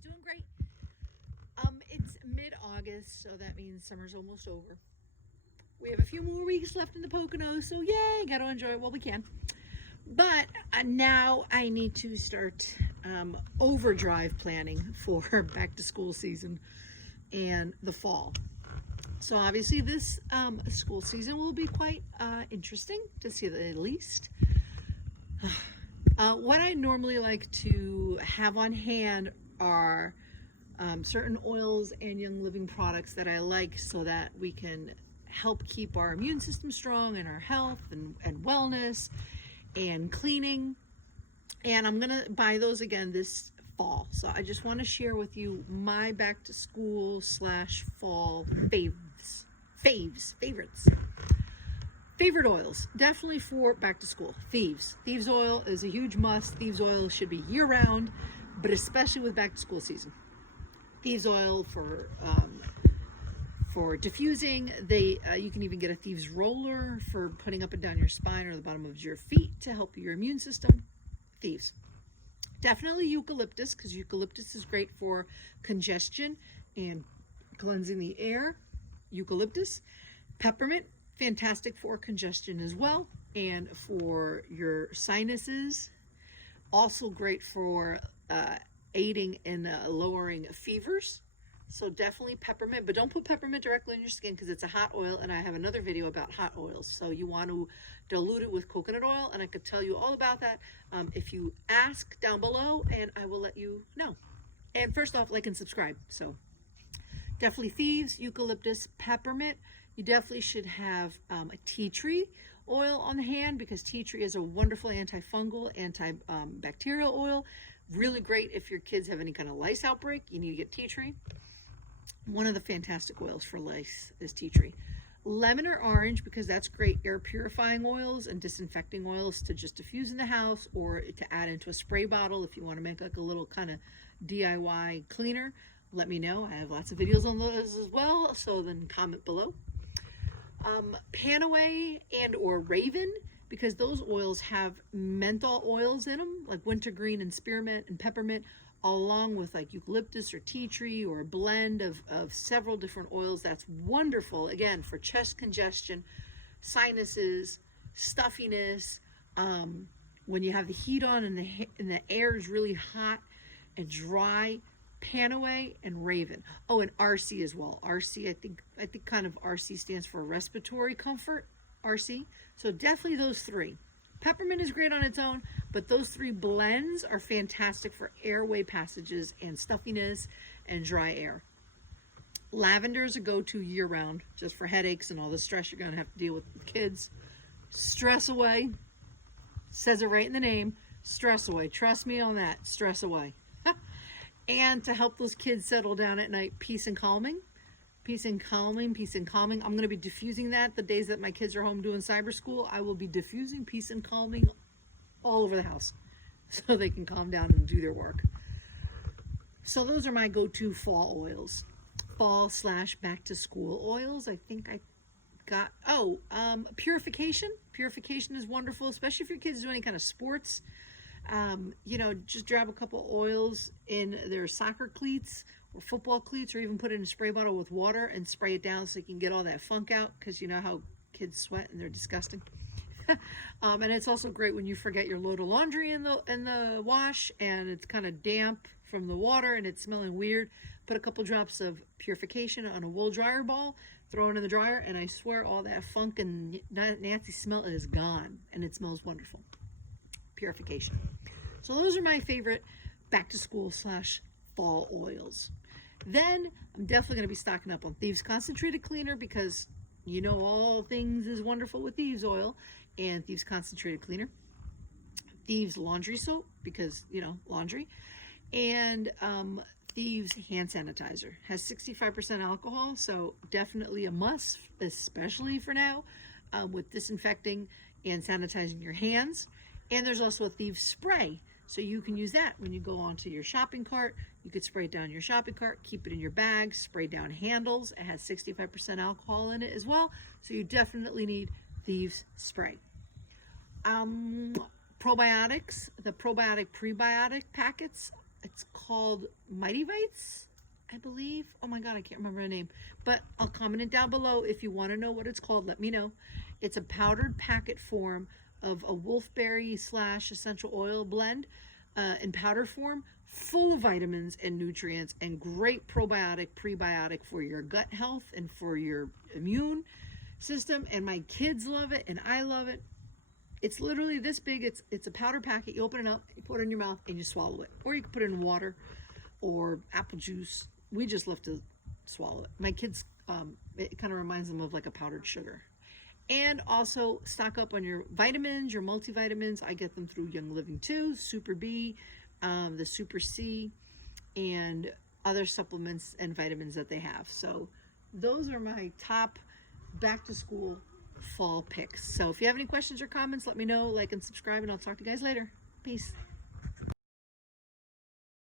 Everybody's doing great. It's mid-August, so that means summer's almost over. We have a few more weeks left in the Poconos, so yay, gotta enjoy it while we can. But now I need to start overdrive planning for back to school season and the fall. So obviously this school season will be quite interesting, to say the least. What I normally like to have on hand are certain oils and Young Living products that I like, so that we can help keep our immune system strong and our health and wellness and cleaning. And I'm gonna buy those again this fall. So I just want to share with you my back to school / fall favorites. Favorite oils, definitely for back to school. Thieves oil is a huge must. Thieves oil should be year round, but especially with back to school season. Thieves oil for diffusing. You can even get a thieves roller for putting up and down your spine or the bottom of your feet to help your immune system. Thieves. Definitely eucalyptus, because eucalyptus is great for congestion and cleansing the air. Eucalyptus. Peppermint, fantastic for congestion as well, and for your sinuses. Also great for aiding in lowering fevers. So definitely peppermint, but don't put peppermint directly on your skin because it's a hot oil, and I have another video about hot oils. So you want to dilute it with coconut oil, and I could tell you all about that if you ask down below, and I will let you know. And first off, like and subscribe. So definitely thieves, eucalyptus, peppermint. You definitely should have a tea tree oil on the hand, because tea tree is a wonderful antifungal, antibacterial oil. Really great if your kids have any kind of lice outbreak. You need to get tea tree. One of the fantastic oils for lice is tea tree. Lemon or orange, because that's great air purifying oils and disinfecting oils to just diffuse in the house, or to add into a spray bottle if you want to make like a little kind of DIY cleaner. Let me know. I have lots of videos on those as well, so then comment below. Panaway and or Raven, because those oils have menthol oils in them, like wintergreen and spearmint and peppermint, along with like eucalyptus or tea tree, or a blend of several different oils. That's wonderful, again, for chest congestion, sinuses, stuffiness, when you have the heat on and the air is really hot and dry. Panaway and Raven. Oh, and RC as well. RC, I think kind of RC stands for respiratory comfort. RC. So definitely those three. Peppermint is great on its own, but those three blends are fantastic for airway passages and stuffiness and dry air. Lavender is a go-to year-round, just for headaches and all the stress you're going to have to deal with kids. Stress away. Says it right in the name. Stress away. Trust me on that. Stress away. And to help those kids settle down at night, peace and calming. Peace and calming, peace and calming. I'm going to be diffusing that the days that my kids are home doing cyber school. I will be diffusing peace and calming all over the house so they can calm down and do their work. So those are my go-to fall oils. Fall / back to school oils. I think I got, purification. Purification is wonderful, especially if your kids do any kind of sports. Just grab a couple oils in their soccer cleats or football cleats, or even put it in a spray bottle with water and spray it down so you can get all that funk out, because you know how kids sweat and they're disgusting. And it's also great when you forget your load of laundry in the wash and it's kind of damp from the water and it's smelling weird. Put a couple drops of purification on a wool dryer ball, throw it in the dryer, and I swear all that funk and nasty smell is gone, and it smells wonderful. Purification. So those are my favorite back to school / fall oils. Then I'm definitely going to be stocking up on Thieves Concentrated Cleaner, because you know all things is wonderful with Thieves oil and Thieves Concentrated Cleaner. Thieves Laundry Soap, because laundry, and Thieves Hand Sanitizer has 65% alcohol, so definitely a must, especially for now, with disinfecting and sanitizing your hands. And there's also a Thieves Spray, so you can use that when you go onto your shopping cart. You could spray it down your shopping cart, keep it in your bag, spray down handles. It has 65% alcohol in it as well, so you definitely need Thieves Spray. Probiotics, the probiotic prebiotic packets it's called Mighty Bites, I believe. Oh my God, I can't remember the name. But I'll comment it down below. If you want to know what it's called, let me know. It's a powdered packet form of a wolfberry / essential oil blend in powder form, full of vitamins and nutrients and great probiotic, prebiotic for your gut health and for your immune system. And my kids love it and I love it. It's literally this big. It's a powder packet. You open it up, you put it in your mouth, and you swallow it. Or you can put it in water or apple juice. We just love to swallow it. My kids, it kind of reminds them of like a powdered sugar. And also stock up on your vitamins, your multivitamins. I get them through Young Living too, Super B, the Super C, and other supplements and vitamins that they have. So those are my top back to school fall picks. So if you have any questions or comments, let me know, like and subscribe, and I'll talk to you guys later. Peace.